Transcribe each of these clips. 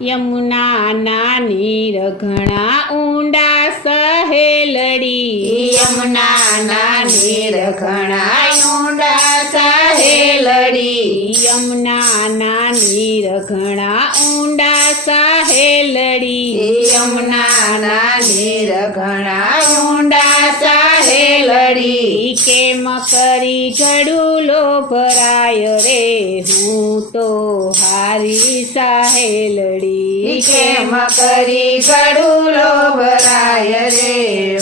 યમુનાના નીર ઘણા ઊંડા સહેલડી, યમુનાના નીર ઘણા ઊંડા સહેલડી, યમુનાના નીર ઘણા ઊંડા સહેલડી, યમુનાના નીર ઘણા ઊંડા સહેલડી, કેમ કરી ગડુલો ભરાય રે હું તો હારી સહેલડી, કેમ કરી ગડુલો ભરાય રે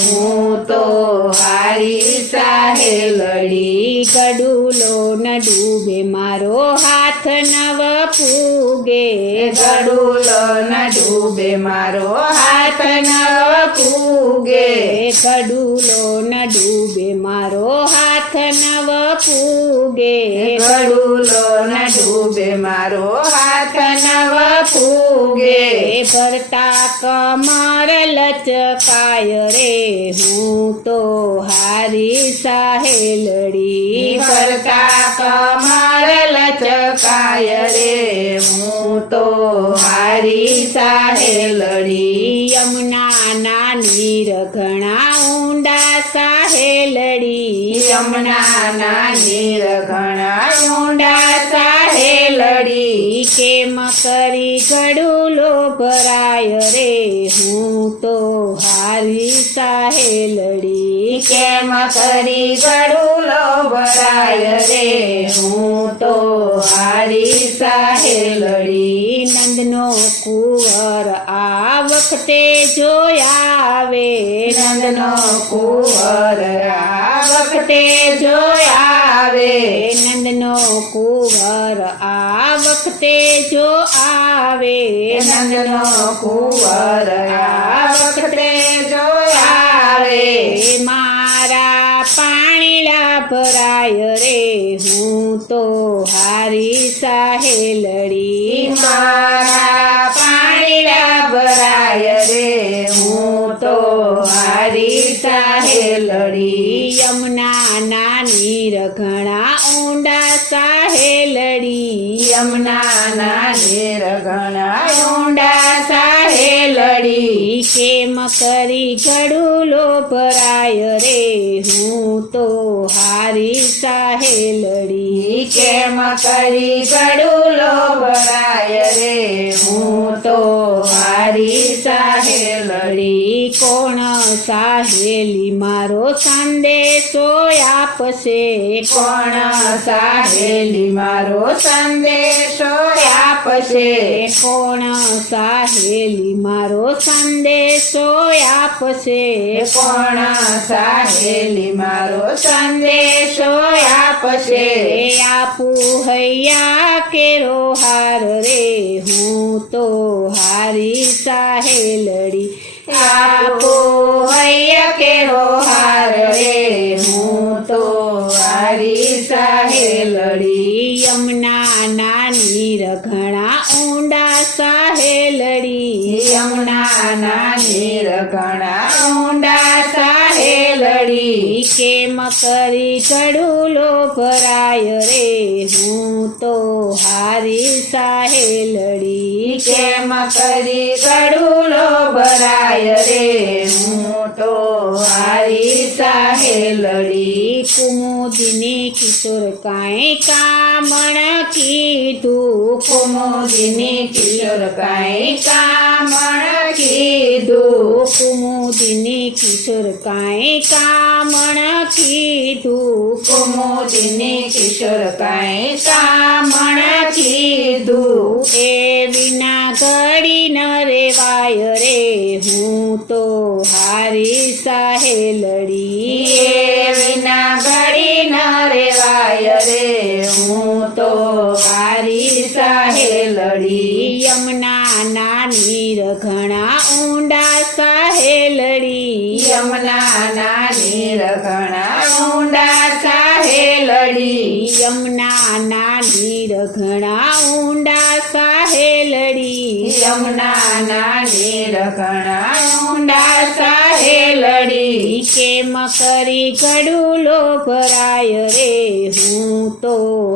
હું તો હારી સહેલડી, ગડુલો ન ડૂબે મારો હાથ નવ પૂગે, ગડુલો ન ડૂબે મારો હાથ નવ પૂગે, ગડુલો ન ડૂબે મારો હાથ નવ પૂગે, ગડુલો ન ડૂબે મારો હાથ નવ પૂગે, ભરતા કમર લચકાય રે હું તો હારી સહેલડી, ભરતા કમર લચકાય રે હું તો હારી સહેલડી, યમુનાના નીર ઘણા ઊંડા સહેલડી, યમુનાના નીર ઘણા ઊંડા સહેલડી, કેમ કરી ગડુલો ભરાય રે હું તો હારી સહેલડી, કેમ કરી ગડુલો ભરાય રે હું તો હારી સહેલડી, નંદનો કુંવર આ વખતે જોયાવે, નંદનો કુંવર આ વખતે જોયાવે, નંદનો કુંવર આ વખતે જો આવે, નંદનો કુંવર આ વખતે જોયાવે, મારા પાણીલા ભરાય રે હું તો હારી સહેલડી, મારા પાણીલા ભરાય રે હું તો હારી સહેલડી, યમુનાના નીર ઘણા ઊંડા સહેલડી, યમુનાના નીર ઘણા ઊંડા સહેલડી, કેમ કરી ગડુલો ભરાય રે હું તો હારી સહેલડી, કેમ કરી ગડુલો ભરાય રે હું તો હારી સહેલડી, કોણ સહેલી મારો સંદેશો આપશે, કોણ સહેલી મારો સંદેશો આપશે, કોણ સહેલી મારો સંદેશો આપશે, કોણ સહેલી મારો સંદેશો આપશે, આપું હૈયા કેરો હાર રે હું તો હારી સહેલડી, આપો હૈયા કેરો હાર રે હું તો હારી સહેલડી, યમુનાના નીર ઘણા ઊંડા સહેલડી, યમુનાના નીર ઘણા ઊંડા સહેલડી, કેમ કરી ગડુલો ભરાય રે હું તો હારી સહેલડી, કેમ કરી ગડુલો ભરાય રે હું તો હારી સહેલડી, કુમુદિની કિશોર કાંઈ કામણ કીધું, કુમુદિની કિશોર કાંઈ કામણ કીધું, કુમુદિની કિશોર કાંઈ કામણ કીધું, કુમુદિની કિશોર કાંઈ કામણ કીધું, એ વિના ઘડી ન રેવાય રે હું તો હારી સહેલડી, એ વિના ઘડી ન રેવાય રે હું તો હારી સહેલડી, યમુનાના નીર ઘણા ઊંડા સહેલડી, યમુનાના નીર ઘણા ઊંડા સહેલડી, યમુનાના નીર ઘણા ઊંડા સહેલડી, યમુનાના નીર ઘણા ઊંડા સહેલડી, લડી કેમ કરી કડુલો ભરાય રે હું તો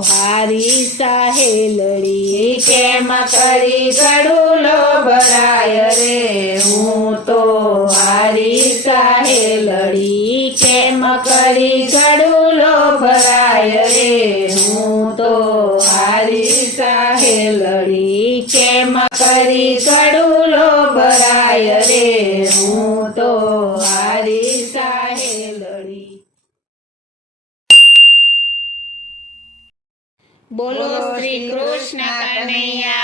હારી સાહેલડી કેમ કરી કડુલો ભરાય રે હું તો હારી સાહેલડી કેમ કરી કડુલો ભરાય રે હું તો હારી સાહેલડી કેમ કરી કડુલો ભરાય રે હું તો હારી સાહેલડી બોલો શ્રી કૃષ્ણ કનૈયા